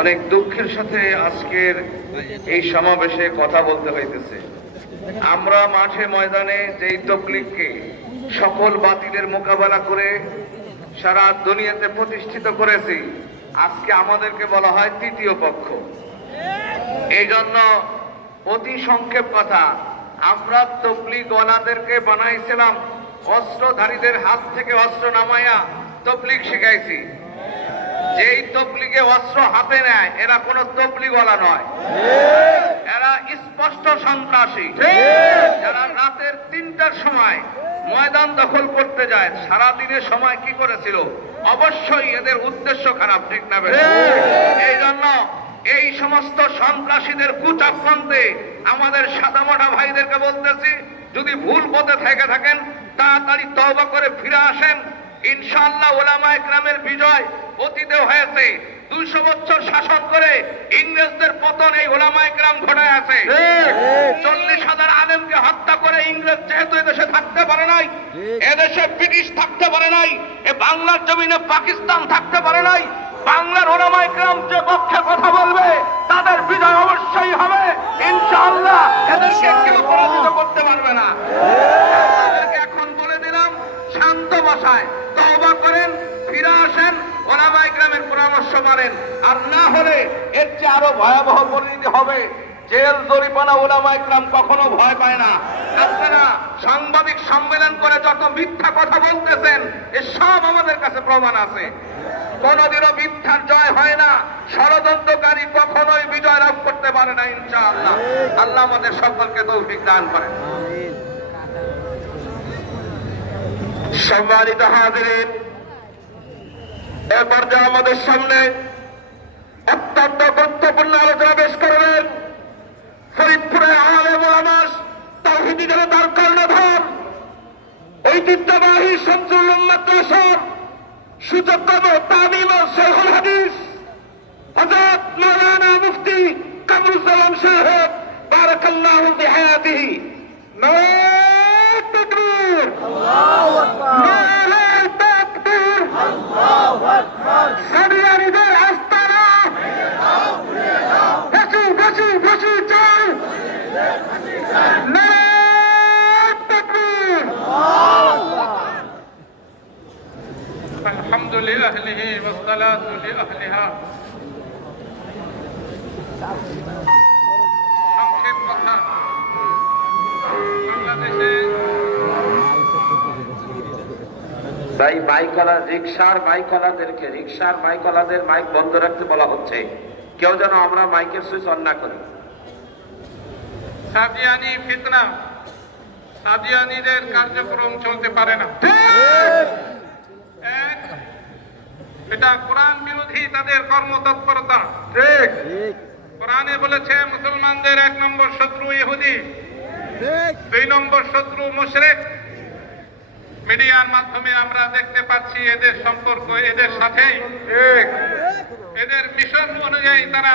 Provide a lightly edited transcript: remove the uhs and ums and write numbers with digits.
অনেক দুঃখের সাথে আজকের এই সমাবেশে কথা বলতে হইতেছে। আমরা মাঠে ময়দানে যেই তবলিগকে সকল বাতিলের মোকাবেলা করে সারা দুনিয়াতে প্রতিষ্ঠিত করেছি, আজকে আমাদেরকে বলা হয় তৃতীয় পক্ষ। এই জন্য অতি সংক্ষেপ কথা, আমরা তবলিগওয়ালাদেরকে বানাইছিলাম অস্ত্রধারীদের হাত থেকে অস্ত্র নামাইয়া তবলিগ শিখাইছি। যেই তবলিগে অস্ত্র হাতে নেয় এরা কোনো তবলিগওয়ালা নয়, এরা স্পষ্ট সন্ত্রাসী। যারা রাতের ৩টার সময় ময়দান দখল করতে যায়, সারা দিনের সময় কি করেছিল? অবশ্যই এদের উদ্দেশ্য খারাপ, ঠিক না? এই জন্য এই সমস্ত সন্ত্রাসীদের কুচক্রান্তে আমাদের সাদামাটা ভাইদেরকে বলতেছি, যদি ভুল পথে থেকে থাকেন তাড়াতাড়ি তওবা করে ফিরে আসেন। ইনশাআল্লাহ উলামায়ে কেরামের বিজয় অতীতে হয়েছে। 200 বছর শাসন করে ইংরেজদের পতন এই উলামায়ে কেরাম ঘটায় আছে। 40,000 আলেমকে হত্যা করে ইংরেজ যেহেতু এদেশে থাকতে পারে নাই, এদেশে ব্রিটিশ থাকতে পারে নাই, এ বাংলার জমিনে পাকিস্তান থাকতে পারে নাই, বাংলার উলামায়ে কেরাম যে পক্ষে কথা বলবে তাদের বিজয় অবশ্যই হবে ইনশাআল্লাহ। এদেরকে কেউ পরাজিত করতে পারবে না। এখন বলে দিলাম, শান্ত বসায় তওবা করেন, ফিরে আসেন, উলামায়ে কেরামের পরামর্শ মানেন। আর না হলে এর চেয়ে আরো ভয়াবহ পরিণতি হবে। জেল জরিমানা উলামায়ে কেরাম কখনো ভয় পায় না। আপনারা সাংবাদিক সম্মেলন করে যত মিথ্যা কথা বলতেছেন, এ সব আমাদের কাছে প্রমাণ আছে। কোনদিনও মিথ্যার জয় হয় না। ষড়যন্ত্রকারী কখনোই বিজয় লাভ করতে পারে না ইনশাআল্লাহ। আল্লাহ আমাদের সকলকে তৌফিক দান করেন। সম্মানিত হাজিরিন, এ পর্যায়ে আমাদের সামনে অত্যন্ত গুরুত্বপূর্ণ আলোচনা পেশ করবেন ফরিদপুরের আলেম ওলামা, তাওহীদি জনতার কর্ণধার, ঐতিহ্যবাহী শামসুল উলুম মাদ্রাসার সুযোগ্য তামিম ও শেখুল হাদিস হযরত মাওলানা মুফতি কামরুজ্জামান সাহেব বারাকাল্লাহু ফি হায়াতিহি। নারে তাকবীর, আল্লাহু আকবার, নারে তাকবীর, আল্লাহু আকবার। সাদিয়ানীদের আস্তানা ফাঁসি ফাঁসি ফাঁসি চাই, নারে তাকবীর, الحمد لأهله والصلاة لأهلها। সংক্ষেপ কথা, বাংলাদেশে রিক্সার মাইকওয়ালাদের মাইক বন্ধ রাখতে বলা হচ্ছে। কেউ যেন আমরা মাইকের সুইচ অন না করি। সাদিয়ানি ফিতনা, সাদিয়ানিদের কার্যক্রম চলতে পারে না। এক, এটা কোরআন বিরোধী তাদের কর্মতৎপরতা। ঠিক, কোরআনে বলেছে মুসলমানদের 1 নম্বর শত্রু ইহুদি, 2 নম্বর শত্রু মুশরিক। মিডিয়ার মাধ্যমে আমরা দেখতে পাচ্ছি এদের সম্পর্ক এদের সাথেই। এদের মিশন অনুযায়ী তারা